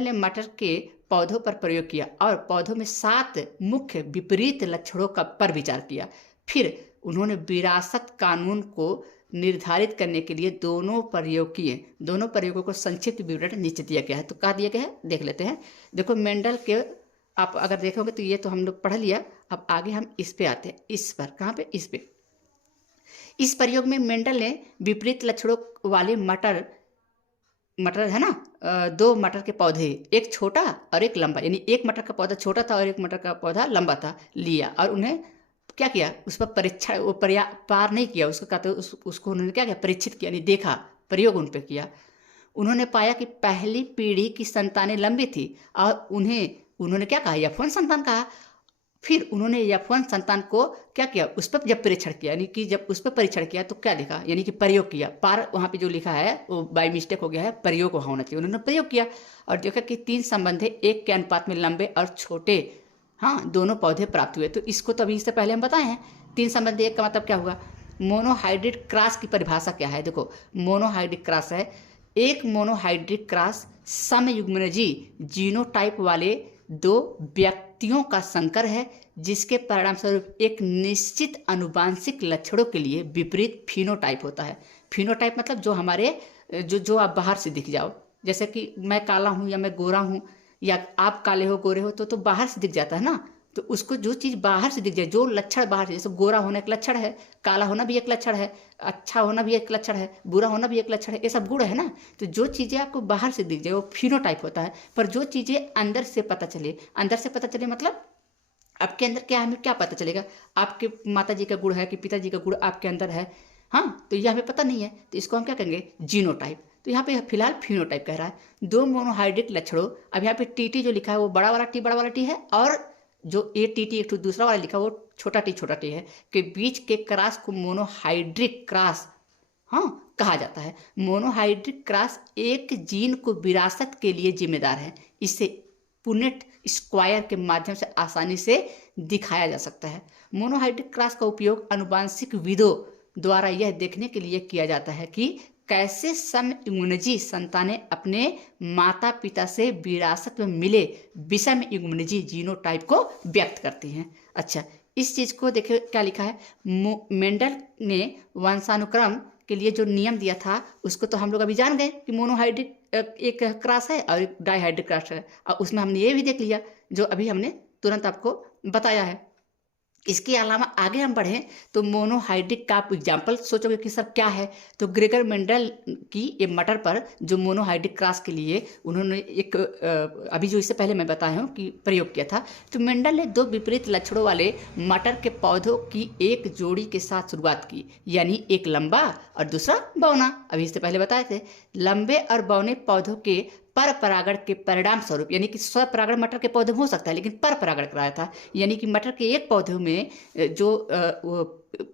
ने मटर के पौधों पर प्रयोग किया और पौधों में 7 मुख्य विपरीत लक्षणों का पर विचार किया। फिर उन्होंने विरासत कानून को निर्धारित करने के लिए दोनों प्रयोग किए। दोनों प्रयोगों को संक्षिप्त विवरण नीचे दिया गया है। तो क्या दिया गया है देख लेते हैं। देखो मेंडल के, आप अगर देखोगे तो ये तो हम लोग पढ़ लिया। अब आगे हम इस पे आते हैं, इस पर, कहाँ पे? इस पे। इस प्रयोग में मेंडल ने विपरीत लक्षणों वाले मटर है ना, 2 मटर के पौधे, एक छोटा और एक लंबा, यानी एक मटर का पौधा छोटा था और एक मटर का पौधा लंबा था, लिया और उन्हें क्या किया? उस पर परीक्षण, वो पार नहीं किया, उसको कहते उसको उन्होंने क्या किया? परीक्षित किया, यानी देखा, प्रयोग उन पर किया। उन्होंने पाया कि पहली पीढ़ी की संतानें लंबी थी और उन्होंने क्या कहा? F1 संतान कहा। फिर उन्होंने F1 संतान को क्या किया? उस पर जब परीक्षण किया, यानी कि जब उस पर परीक्षण किया तो क्या देखा? यानी कि प्रयोग किया। पार वहाँ पे जो लिखा है वो बाय मिस्टेक हो गया है, प्रयोग वहाँ होना चाहिए। उन्होंने प्रयोग किया और देखा कि 3 संबंधे 1 के अनुपात में लंबे और छोटे, हाँ, दोनों पौधे प्राप्त हुए। तो इसको तो अभी इससे पहले हम बताए हैं। 3 संबंधी 1 का मतलब क्या हुआ? मोनोहाइब्रिड क्रॉस की परिभाषा क्या है? देखो, मोनोहाइब्रिड क्रॉस है, एक मोनोहाइब्रिड क्रॉस समयुग्मनजी जीनोटाइप वाले 2 व्यक्तियों का संकर है, जिसके परिणाम स्वरूप एक निश्चित अनुवांशिक लक्षणों के लिए विपरीत फिनोटाइप होता है। फिनोटाइप मतलब जो हमारे जो आप बाहर से दिख जाओ, जैसे कि मैं काला हूँ या मैं गोरा हूँ या आप काले हो गोरे हो तो बाहर से दिख जाता है ना। तो उसको जो चीज़ बाहर से दिख जाए, जो लक्षण बाहर से, जैसे गोरा होना एक लक्षण है, काला होना भी एक लक्षण है, अच्छा होना भी एक लक्षण है, बुरा होना भी एक लक्षण है, ये सब गुण है ना। तो जो चीज़ें आपको बाहर से दिख जाए वो फिनोटाइप होता है। पर जो चीज़ें अंदर से पता चले मतलब आपके अंदर क्या है, हमें क्या पता चलेगा? आपके माता जी का गुण है कि पिताजी का गुण आपके अंदर है, हाँ, तो ये हमें पता नहीं है, तो इसको हम क्या कहेंगे? जीनोटाइप। तो यहाँ पे फिलहाल फिनोटाइप कह रहा है। 2 मोनोहाइड्रिक लक्षणों, अब यहाँ पे टी जो लिखा है वो बड़ा वाला टी है, और जो ए टी एक दूसरा वाला लिखा है वो छोटा टी है, के बीच के क्रॉस को मोनोहाइड्रिक क्रॉस, हाँ, कहा जाता है। मोनोहाइड्रिक क्रॉस एक जीन को विरासत के लिए जिम्मेदार है। इसे पुनेट स्क्वायर के माध्यम से आसानी से दिखाया जा सकता है। मोनोहाइब्रिड क्रॉस का उपयोग आनुवांशिक विदों द्वारा यह देखने के लिए किया जाता है कि कैसे समयुग्मनजी संतानें अपने माता पिता से विरासत में मिले विषम युग्मनजी जीनोटाइप को व्यक्त करती हैं। अच्छा, इस चीज़ को देखिए क्या लिखा है। मेंडल ने वंशानुक्रम के लिए जो नियम दिया था उसको तो हम लोग अभी जान गए कि मोनोहाइड्रिक एक क्रॉस है और एक डाइहाइड्रिक क्रॉस है, और उसमें हमने ये भी देख लिया जो अभी हमने तुरंत आपको बताया है। इसके अलावा आगे हम बढ़ें तो मोनोहाइड्रिक का आप एग्जाम्पल सोचोगे कि सर क्या है? तो ग्रेगर मेंडल की ये मटर पर जो मोनोहाइड्रिक क्रॉस के लिए उन्होंने एक अभी जो इससे पहले मैं बताया हूँ कि प्रयोग किया था, तो मेंडल ने 2 विपरीत लक्षणों वाले मटर के पौधों की एक जोड़ी के साथ शुरुआत की, यानी एक लंबा और दूसरा बौना। अभी इससे पहले बताए थे, लंबे और बौने पौधों के पर परागण के परिणाम स्वरूप, यानी कि स्वपरागण मटर के पौधे में हो सकता है लेकिन पर परागण कराया था, यानी कि मटर के एक पौधे में जो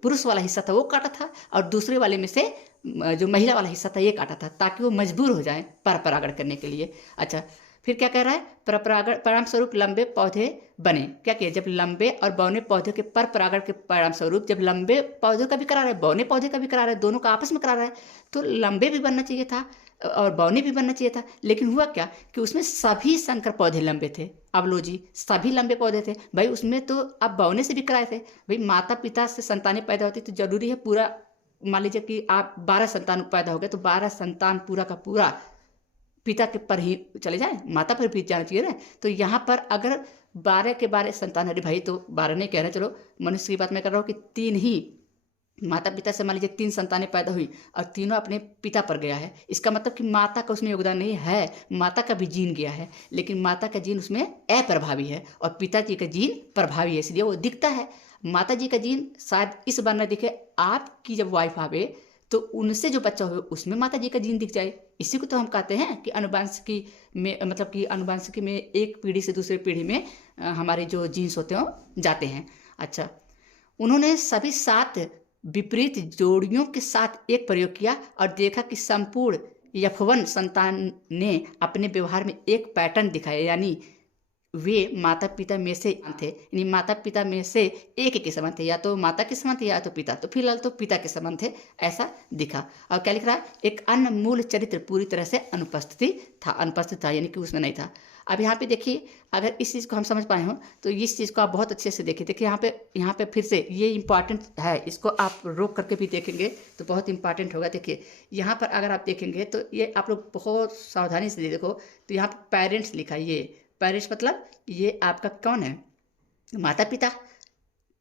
पुरुष वाला हिस्सा था वो काटा था और दूसरे वाले में से जो महिला वाला हिस्सा था ये काटा था, ताकि वो मजबूर हो जाए पर परागण करने के लिए। अच्छा, फिर क्या कह रहा है? पर परागण परिणाम स्वरूप लंबे पौधे बने। क्या किया? जब लंबे और बौने पौधे के पर परागण के परिणाम स्वरूप, जब लंबे पौधे का भी करा रहा है, बौने पौधे का भी करा रहा है, दोनों का आपस में करा रहा है, तो लंबे भी बनना चाहिए था और बौने भी बनना चाहिए था। लेकिन हुआ क्या कि उसमें सभी संकर पौधे लंबे थे। अब लो जी, सभी लंबे पौधे थे भाई, उसमें तो आप बौने से भी कराए थे भाई। माता पिता से संतानें पैदा होती तो जरूरी है पूरा, मान लीजिए कि आप 12 संतान पैदा हो गए तो 12 संतान पूरा का पूरा पिता के पर ही चले जाएं, माता पर भी जाना चाहिए ना। तो यहाँ पर अगर 12 के 12 संतान है भाई, तो 12 नहीं कह रहे, चलो मनुष्य की बात मैं कर रहा हूँ कि 3 ही माता पिता से मान लीजिए 3 संतानें पैदा हुई और तीनों अपने पिता पर गया है, इसका मतलब कि माता का उसमें योगदान नहीं है, माता का भी जीन गया है, लेकिन माता का जीन उसमें अप्रभावी है और पिताजी का जीन प्रभावी है, इसलिए वो दिखता है। माता जी का जीन शायद इस बार न दिखे, आपकी जब वाइफ आवे तो उनसे जो बच्चा हो उसमें माता जी का जीन दिख जाए। इसी को तो हम कहते हैं कि अनुवांशिकी में, मतलब कि अनुवांशिकी में एक पीढ़ी से दूसरे पीढ़ी में हमारे जो जीन्स होते हैं वो जाते हैं। अच्छा, उन्होंने सभी 7 विपरीत जोड़ियों के साथ एक प्रयोग किया और देखा कि संपूर्ण यफवन संतान ने अपने व्यवहार में एक पैटर्न दिखाया, यानी वे माता पिता में से थे, यानी माता पिता में से एक के समान थे, या तो माता के समान थे या तो पिता, तो फिलहाल तो पिता के समान थे, ऐसा दिखा। और क्या लिख रहा है, एक अन्य मूल चरित्र पूरी तरह से अनुपस्थित था, यानी कि उसमें नहीं था। अब यहाँ पे देखिए, अगर इस चीज़ को हम समझ पाए हों तो इस चीज़ को आप बहुत अच्छे से देखिए। देखिए यहाँ पे फिर से ये इंपॉर्टेंट है, इसको आप रोक करके भी देखेंगे तो बहुत इंपॉर्टेंट होगा। देखिए यहाँ पर अगर आप देखेंगे तो ये आप लोग बहुत सावधानी से देखो, तो यहाँ पर पेरेंट्स लिखा है, ये पेरेंट्स मतलब ये आपका कौन है, माता पिता,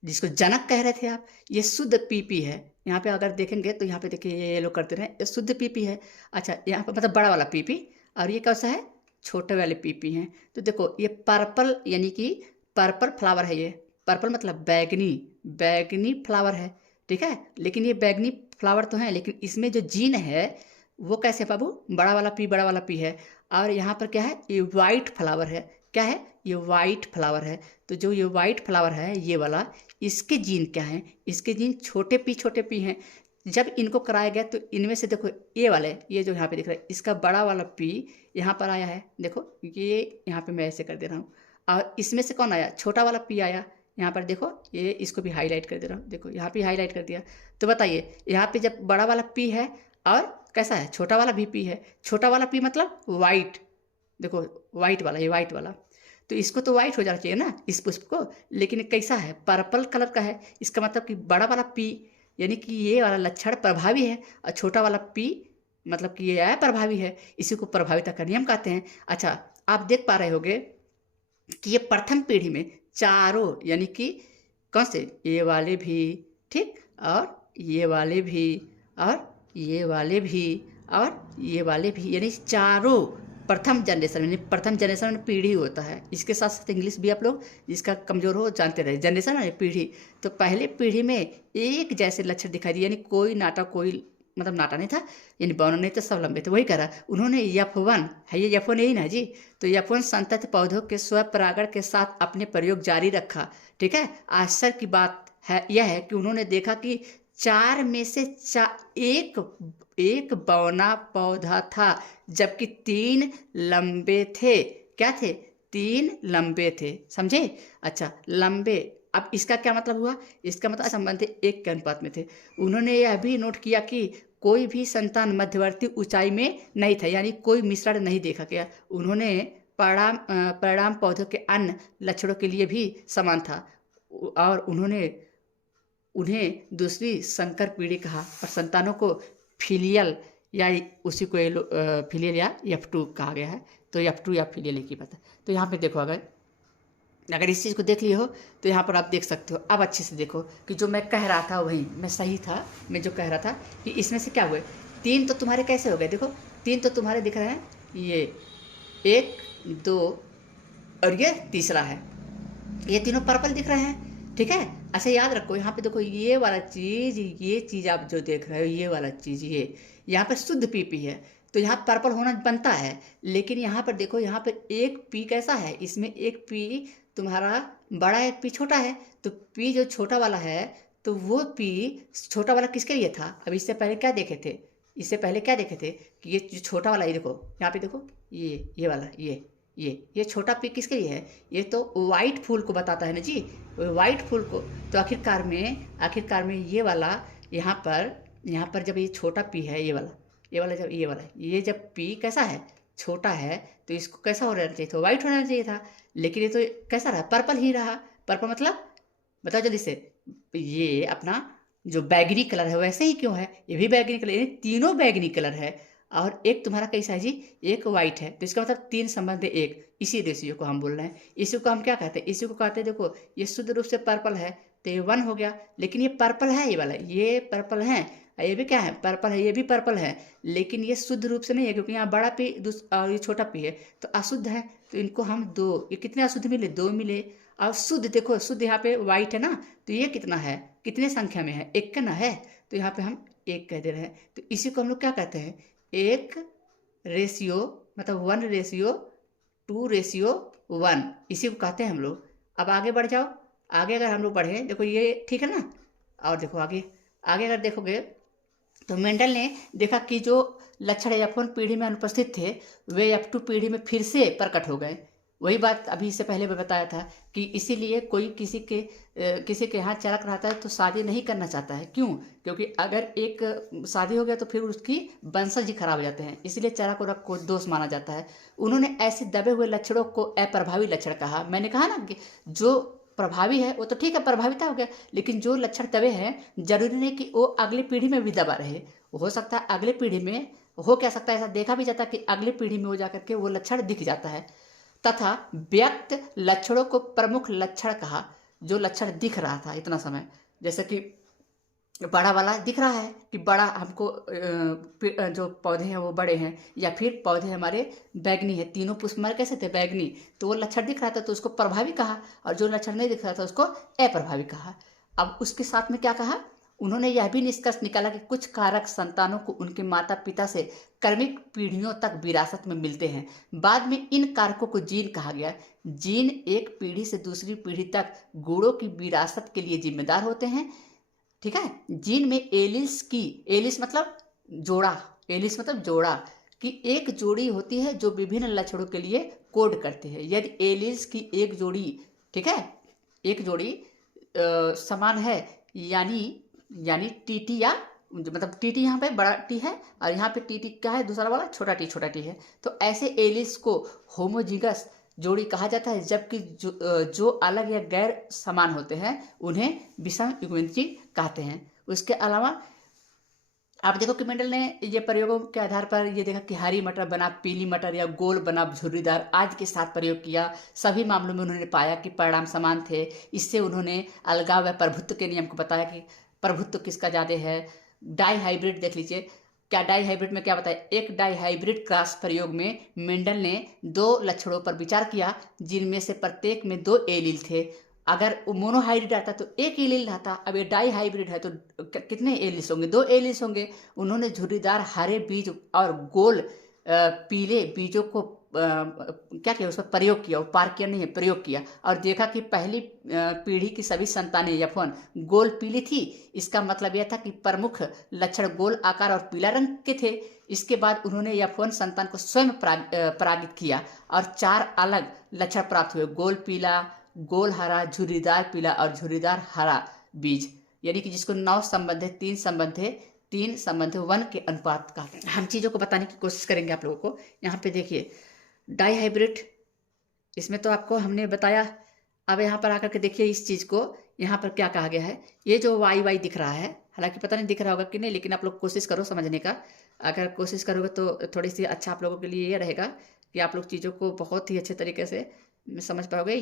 जिसको जनक कह रहे थे आप, ये शुद्ध पीपी है। यहाँ पे अगर देखेंगे तो यहाँ पे देखिए ये लोग करते रहे, ये शुद्ध पीपी है। अच्छा, यहाँ पर मतलब बड़ा वाला पीपी, और ये कैसा है, छोटे वाले पीपी हैं। तो देखो ये पर्पल, यानी कि पर्पल फ्लावर है, ये पर्पल मतलब बैगनी फ्लावर है, ठीक है। लेकिन ये बैगनी फ्लावर तो है, लेकिन इसमें जो जीन है वो कैसे बाबू, बड़ा वाला पी है। और यहाँ पर क्या है, ये वाइट फ्लावर है, क्या है, ये वाइट फ्लावर है। तो जो ये वाइट फ्लावर है ये वाला, इसके जीन क्या है, इसके जीन छोटे पी हैं। जब इनको कराया गया तो इनमें से देखो ये वाले, ये जो यहाँ पे दिख रहा है, इसका बड़ा वाला पी यहाँ पर आया है, देखो ये यहाँ पे मैं ऐसे कर दे रहा हूँ। और इसमें से कौन आया, छोटा वाला पी आया, यहाँ पर देखो, ये इसको भी हाईलाइट कर दे रहा हूँ, देखो यहाँ पे हाईलाइट कर दिया। तो बताइए यहाँ पे जब बड़ा वाला पी है और कैसा है, छोटा वाला भी पी है, छोटा वाला पी मतलब वाइट, देखो वाइट वाला, ये वाइट वाला, तो इसको तो वाइट हो जाना चाहिए ना इस पुष्प को, लेकिन कैसा है, पर्पल कलर का है। इसका मतलब कि बड़ा वाला पी, यानी कि ये वाला लक्षण प्रभावी है, और छोटा वाला पी मतलब कि ये अप्रभावी है, इसी को प्रभाविता का नियम कहते हैं। अच्छा, आप देख पा रहे होंगे कि ये प्रथम पीढ़ी में चारों, यानी कि कौन से, ये वाले भी, ठीक, और ये वाले भी, और ये वाले भी, और ये वाले भी, यानी चारों प्रथम जनरेशन, यानी प्रथम जनरेशन में पीढ़ी होता है। इसके साथ साथ इंग्लिश भी आप लोग जिसका कमजोर हो जानते रहे, जनरेशन है पीढ़ी। तो पहले पीढ़ी में एक जैसे लक्षण दिखाई दिए, यानी कोई नाटा, कोई मतलब नाटा नहीं था, यानी बौना नहीं था, सब लंबे थे, वही करा उन्होंने। F1 है, ये F1 यही ना जी, तो F1 संतत पौधों के स्वपरागण के साथ अपने प्रयोग जारी रखा, ठीक है। आश्चर्य की बात है यह है कि उन्होंने देखा कि 4 में से एक बौना पौधा था, जबकि 3 लंबे थे। क्या थे, 3 लंबे थे, समझे। अच्छा, लंबे, अब इसका क्या मतलब हुआ, इसका मतलब संबंध एक के अनुपात में थे। उन्होंने यह भी नोट किया कि कोई भी संतान मध्यवर्ती ऊंचाई में नहीं था, यानी कोई मिश्रण नहीं देखा गया। उन्होंने परिणाम पौधों के अन्य लक्षणों के लिए भी समान था, और उन्हें दूसरी संकर पीढ़ी कहा, और संतानों को फिलियल या उसी को फिलियल या F2 कहा गया है। तो F2 या फिलियल की बात है। तो यहाँ पे देखो, अगर इस चीज़ को देख लिए हो तो यहाँ पर आप देख सकते हो। अब अच्छे से देखो कि जो मैं कह रहा था वही मैं सही था, मैं जो कह रहा था कि इसमें से क्या हुए, 3 तो तुम्हारे कैसे हो गए, देखो 3 तो तुम्हारे दिख रहे हैं, ये 1 2 और ये तीसरा है, ये तीनों पर्पल दिख रहे हैं, ठीक है। अच्छा, याद रखो यहाँ पे देखो, ये वाला चीज़, ये चीज़ आप जो देख रहे हो, ये वाला चीज़, ये यहाँ पर शुद्ध पीपी है, तो यहाँ पर्पल होना बनता है। लेकिन यहाँ पर देखो, यहाँ पर एक पी कैसा है, इसमें एक पी तुम्हारा बड़ा, एक पी छोटा है। तो पी जो छोटा वाला है, तो वो पी छोटा वाला किसके लिए था, अब इससे पहले क्या देखे थे, इससे पहले क्या देखे थे कि ये जो छोटा वाला, ये देखो यहाँ पे देखो, ये वाला, ये छोटा पी किसके लिए है, ये तो वाइट फूल को बताता है ना जी, वाइट फूल को। तो आखिरकार में ये वाला यहाँ पर जब ये छोटा पी है, ये जब पी कैसा है, छोटा है, तो इसको कैसा हो रहना चाहिए था, वाइट होना चाहिए था। लेकिन ये तो कैसा रहा, पर्पल ही रहा। पर्पल मतलब बताओ जल्दी से, ये अपना जो बैगनी कलर है वैसे ही क्यों है, ये भी बैगनी कलर, यानी तीनों बैगनी कलर है। और एक तुम्हारा कैसा है जी, एक वाइट है, तो इसका मतलब 3 संबंध है एक, इसी रेशियो को हम बोल रहे हैं। इसी को हम क्या कहते हैं, इसी को कहते हैं, देखो ये शुद्ध रूप से पर्पल है तो ये 1 हो गया, लेकिन ये पर्पल है, ये वाला ये पर्पल है, ये भी क्या है, पर्पल है, ये भी पर्पल है, लेकिन ये शुद्ध रूप से नहीं है क्योंकि यहाँ बड़ा पी और ये छोटा पी है तो अशुद्ध है। तो इनको हम 2, ये कितने अशुद्ध मिले, 2 मिले। और शुद्ध देखो, शुद्ध यहाँ पे वाइट है ना, तो ये कितना है, कितने संख्या में है, 1 का ना है, तो यहाँ पे हम 1 कह दे रहे हैं। तो इसी को हम लोग क्या कहते हैं, 1 रेशियो, मतलब 1:2:1, इसी को कहते हैं हम लोग। अब आगे बढ़ जाओ, आगे अगर हम लोग बढ़े, देखो ये ठीक है ना, और देखो आगे आगे अगर देखोगे तो मेंडल ने देखा कि जो लक्षण F1 पीढ़ी में अनुपस्थित थे वे F2 पीढ़ी में फिर से प्रकट हो गए। वही बात अभी इससे पहले मैं बताया था कि इसीलिए कोई किसी के यहाँ चरक रहता है तो शादी नहीं करना चाहता है। क्यों? क्योंकि अगर एक शादी हो गया तो फिर उसकी वंशज ही खराब हो जाते हैं, इसीलिए चरक और को दोष माना जाता है। उन्होंने ऐसे दबे हुए लक्षणों को अप्रभावी लक्षण कहा। मैंने कहा ना कि जो प्रभावी है वो तो ठीक है, प्रभाविता हो गया, लेकिन जो लक्षण दबे हैं जरूरी नहीं कि वो अगली पीढ़ी में भी दबा रहे। हो सकता है अगले पीढ़ी में हो, क्या सकता है, ऐसा देखा भी जाता है कि अगली पीढ़ी में हो जाकर के वो लक्षण दिख जाता है। तथा व्यक्त लक्षणों को प्रमुख लक्षण कहा, जो लक्षण दिख रहा था इतना समय, जैसे कि बड़ा वाला दिख रहा है कि बड़ा हमको जो पौधे हैं वो बड़े हैं, या फिर पौधे हमारे बैगनी है, तीनों पुष्प हमारे कैसे थे, बैगनी, तो वो लक्षण दिख रहा था तो उसको प्रभावी कहा, और जो लक्षण नहीं दिख रहा था उसको अप्रभावी कहा। अब उसके साथ में क्या कहा, उन्होंने यह भी निष्कर्ष निकाला कि कुछ कारक संतानों को उनके माता पिता से क्रमिक पीढ़ियों तक विरासत में मिलते हैं। बाद में इन कारकों को जीन कहा गया। जीन एक पीढ़ी से दूसरी पीढ़ी तक गुणों की विरासत के लिए जिम्मेदार होते हैं। ठीक है, जीन में एलिस मतलब जोड़ा, एलिस मतलब जोड़ा की एक जोड़ी होती है जो विभिन्न लक्षणों के लिए कोड करती है। यदि एलिस की एक जोड़ी, ठीक है, एक जोड़ी समान है, यानी टीटी, या मतलब टीटी यहाँ पे बड़ा टी है और यहाँ पे टीटी क्या है, दूसरा वाला छोटा टी है, तो ऐसे एलिस को होमोजिगस जोड़ी कहा जाता है। जबकि जो अलग या गैर समान होते हैं उन्हें विषम युग्मजी कहते हैं। उसके अलावा आप देखो कि मेंडल ने ये प्रयोगों के आधार पर ये देखा कि हरी मटर बना पीली मटर या गोल बना झुर्रीदार आदि के साथ प्रयोग किया। सभी मामलों में उन्होंने पाया कि परिणाम समान थे। इससे उन्होंने अलगाव व प्रभुत्व के नियम को बताया कि प्रभुत्व किसका ज़्यादा है। डाई हाइब्रिड देख लीजिए, क्या डाई हाइब्रिड में क्या बताया, एक डाई हाइब्रिड क्रॉस प्रयोग में मेंडल ने 2 लक्षणों पर विचार किया जिनमें से प्रत्येक में 2 एलील थे। अगर वो मोनोहाइब्रिड रहता तो एक एलील रहता, अब ये डाई हाइब्रिड है तो कितने एलिस होंगे, 2 एलिस होंगे। उन्होंने झुर्रीदार हरे बीज और गोल पीले बीजों को क्या किया, उस पर प्रयोग किया, पार किया नहीं है, प्रयोग किया, और देखा कि पहली पीढ़ी की सभी संतानें F1 गोल पीली थी। इसका मतलब यह था कि प्रमुख लक्षण गोल आकार और पीला रंग के थे। इसके बाद उन्होंने F1 संतान को स्वयं परागित किया और 4 अलग लक्षण प्राप्त हुए, गोल पीला, गोल हरा, झुर्रीदार पीला और झुर्रीदार हरा बीज, यानी कि जिसको 9 संबंध है, 3 संबंध 1 के अनुपात का हम चीज़ों को बताने की कोशिश करेंगे आप लोगों को। यहाँ पे देखिए डाई हाइब्रिड, इसमें तो आपको हमने बताया। अब यहाँ पर आकर के देखिए इस चीज़ को, यहाँ पर क्या कहा गया है, ये जो वाई दिख रहा है, हालांकि पता नहीं दिख रहा होगा कि नहीं, लेकिन आप लोग कोशिश करो समझने का। अगर कोशिश करोगे तो थोड़ी सी अच्छा आप लोगों के लिए ये रहेगा कि आप लोग चीज़ों को बहुत ही अच्छे तरीके से समझ पाओगे।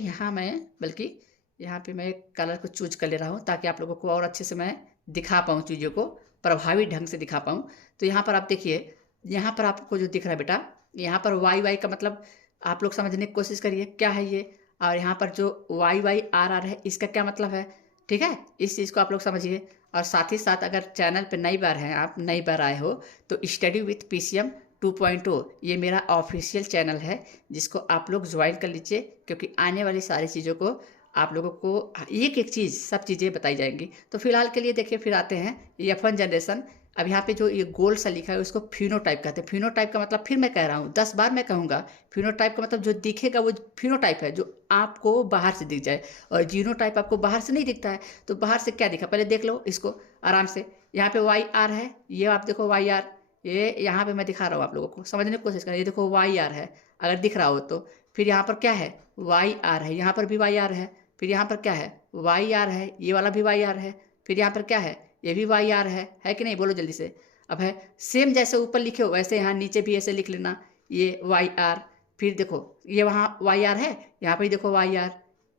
यहाँ पे मैं एक कलर को चूज कर ले रहा हूँ ताकि आप लोगों को और अच्छे से मैं दिखा पाऊँ, चीज़ों को प्रभावी ढंग से दिखा पाऊँ। तो यहाँ पर आप देखिए, यहाँ पर आपको जो दिख रहा है बेटा, यहाँ पर वाई का मतलब आप लोग समझने की कोशिश करिए क्या है ये, और यहाँ पर जो वाई आर है इसका क्या मतलब है। ठीक है, इस चीज़ को आप लोग समझिए। और साथ ही साथ अगर चैनल पर नई बार हैं, आप नई बार आए हो, तो स्टडी विथ PCM 2.0 ये मेरा ऑफिशियल चैनल है, जिसको आप लोग ज्वाइन कर लीजिए, क्योंकि आने वाली सारी चीज़ों को आप लोगों को एक एक चीज़, सब चीज़ें बताई जाएंगी। तो फिलहाल के लिए देखिए, फिर आते हैं F1 जनरेशन। अब यहाँ पे जो ये गोल सा लिखा है उसको फिनोटाइप कहते हैं। फिनोटाइप का मतलब फिर मैं कह रहा हूँ, 10 बार मैं कहूँगा, फिनोटाइप का मतलब जो दिखेगा वो फिनोटाइप है, जो आपको बाहर से दिख जाए। और जीनोटाइप आपको बाहर से नहीं दिखता है, तो बाहर से क्या दिखा, पहले देख लो इसको आराम से। यहाँ पे YR है, ये आप देखो YR, ये यहाँ पे मैं दिखा रहा हूँ आप लोगों को, समझने की कोशिश करें। ये देखो YR है, अगर दिख रहा हो तो। फिर यहाँ पर क्या है, YR है, यहाँ पर भी YR है। फिर यहाँ पर क्या है, YR है, ये वाला भी YR है। फिर यहाँ पर क्या है, ये भी YR है कि नहीं, बोलो जल्दी से। अब है सेम जैसे ऊपर लिखे हो वैसे यहाँ नीचे भी ऐसे लिख लेना, ये वाई आर। फिर देखो ये वहाँ वाई आर है, यहाँ पर भी देखो वाई आर,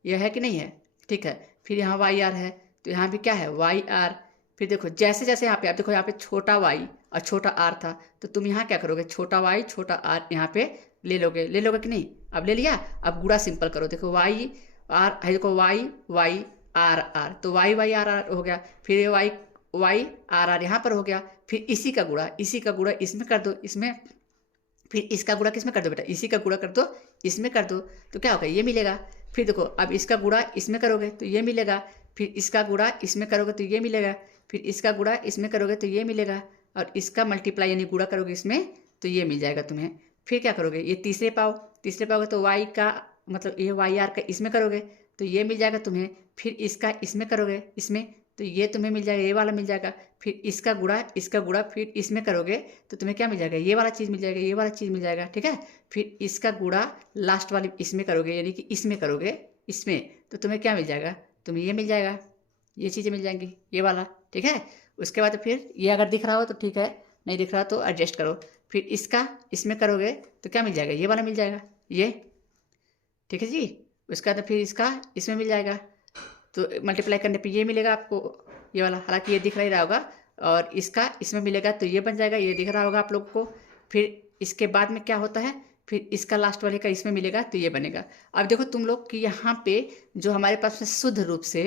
ये है कि नहीं है, ठीक है। फिर यहाँ वाई आर है तो यहाँ भी क्या है वाई आर। फिर देखो जैसे जैसे यहाँ पे आप देखो, यहाँ पे छोटा वाई और छोटा आर था, तो तुम यहाँ क्या करोगे, छोटा वाई छोटा आर यहाँ पे ले लोगे कि नहीं। अब ले लिया, अब गुणा सिंपल करो, देखो वाई आर है, देखो वाई वाई आर आर, तो वाई वाई आर आर हो गया। फिर ये वाई वाई आर आर यहाँ पर हो गया। फिर इसी का गुणा इसमें कर दो, इसमें। फिर इसका गुणा किसमें कर दो बेटा, इसी का गुणा कर दो इसमें कर दो, तो क्या होगा ये मिलेगा। फिर देखो अब इसका गुणा इसमें करोगे तो ये मिलेगा। फिर इसका गुणा इसमें करोगे तो ये मिलेगा। फिर इसका गुणा इसमें करोगे तो ये मिलेगा। और इसका मल्टीप्लाई यानी गुणा करोगे इसमें तो ये मिल जाएगा तुम्हें। फिर क्या करोगे, ये तीसरे पाओगे तो वाई का मतलब ये वाई आर का इसमें करोगे तो ये मिल जाएगा तुम्हें। फिर इसका इसमें करोगे इसमें तो ये तुम्हें मिल जाएगा, ये वाला मिल जाएगा। फिर इसका गुणा फिर इसमें करोगे तो तुम्हें क्या मिल जाएगा, ये वाला चीज़ मिल जाएगा, ये वाला चीज़ मिल जाएगा, ठीक है। फिर इसका गुणा लास्ट वाली इसमें करोगे यानी कि इसमें करोगे इसमें, तो तुम्हें क्या मिल जाएगा, तुम्हें ये मिल जाएगा, ये चीज़ें मिल जाएंगी, ये वाला, ठीक है। उसके बाद फिर ये अगर दिख रहा हो तो ठीक है, नहीं दिख रहा तो एडजस्ट करो। फिर इसका इसमें करोगे तो क्या मिल जाएगा, ये वाला मिल जाएगा, ये, ठीक है जी। उसके बाद फिर इसका इसमें मिल जाएगा, तो मल्टीप्लाई करने पे ये मिलेगा आपको, ये वाला, हालांकि ये दिख नहीं रहा होगा। और इसका इसमें मिलेगा तो ये बन जाएगा, ये दिख रहा होगा आप लोग को। फिर इसके बाद में क्या होता है, फिर इसका लास्ट वाले का इसमें मिलेगा तो ये बनेगा। अब देखो तुम लोग कि यहाँ पे जो हमारे पास में शुद्ध रूप से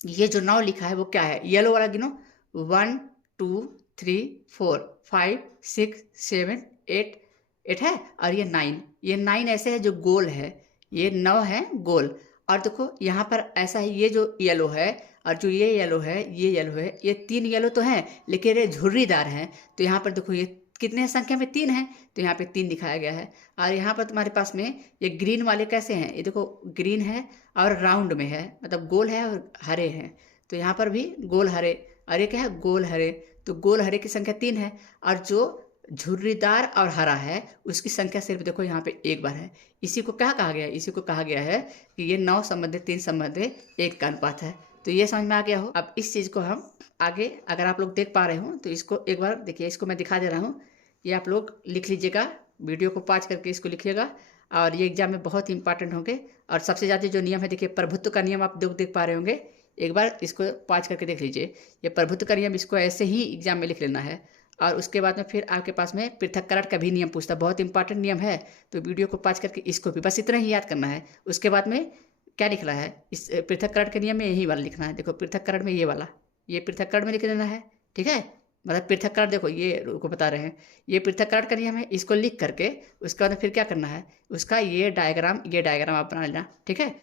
ये जो 9 लिखा है वो क्या है, येलो वाला गिनो, 1 2 3 4 5 6 7 8 है। और ये 9, ये 9 ऐसे है जो गोल है, ये 9 है गोल। और देखो यहाँ पर ऐसा है, ये जो येलो है और जो ये येलो है, ये येलो है, ये 3 येलो तो हैं लेकिन ये झुर्रीदार हैं। तो यहाँ पर देखो ये कितने संख्या में 3 है, तो यहाँ पे 3 दिखाया गया है। और यहाँ पर तुम्हारे पास में ये ग्रीन वाले कैसे हैं, ये देखो ग्रीन है और राउंड में है, मतलब गोल है और हरे हैं। तो यहाँ पर भी गोल हरे, और ये क्या है गोल हरे, तो गोल हरे की संख्या 3 है। और जो झुर्रीदार और हरा है उसकी संख्या सिर्फ देखो यहाँ पे एक बार है। इसी को क्या कहा गया है, इसी को कहा गया है कि ये 9 संबंधित 3 संबंधित 1 का अनुपात है। तो ये समझ में आ गया हो। अब इस चीज़ को हम आगे अगर आप लोग देख पा रहे हो तो इसको एक बार देखिए, इसको मैं दिखा दे रहा हूँ, ये आप लोग लिख लीजिएगा, वीडियो को पॉज करके इसको लिखिएगा। और ये एग्जाम में बहुत ही इंपॉर्टेंट होंगे। और सबसे ज़्यादा जो नियम है, देखिए प्रभुत्व का नियम आप देख पा रहे होंगे, एक बार इसको पॉज करके देख लीजिए। ये प्रभुत्व का नियम, इसको ऐसे ही एग्जाम में लिख लेना है। और उसके बाद में फिर आपके पास में पृथक्करण का भी नियम पूछता है, बहुत इंपॉर्टेंट नियम है। तो वीडियो को पॉज करके इसको भी बस इतना ही याद करना है। उसके बाद में क्या लिखना है, इस पृथक्करण के नियम में यही वाला लिखना है। देखो पृथक्करण में ये वाला, ये पृथक्करण में लिख देना है, ठीक है। मतलब पृथक्करण देखो ये को बता रहे हैं, ये पृथक्करण का नियम है, इसको लिख करके उसके बाद फिर क्या करना है, उसका ये डायग्राम आप बना लेना, ठीक है।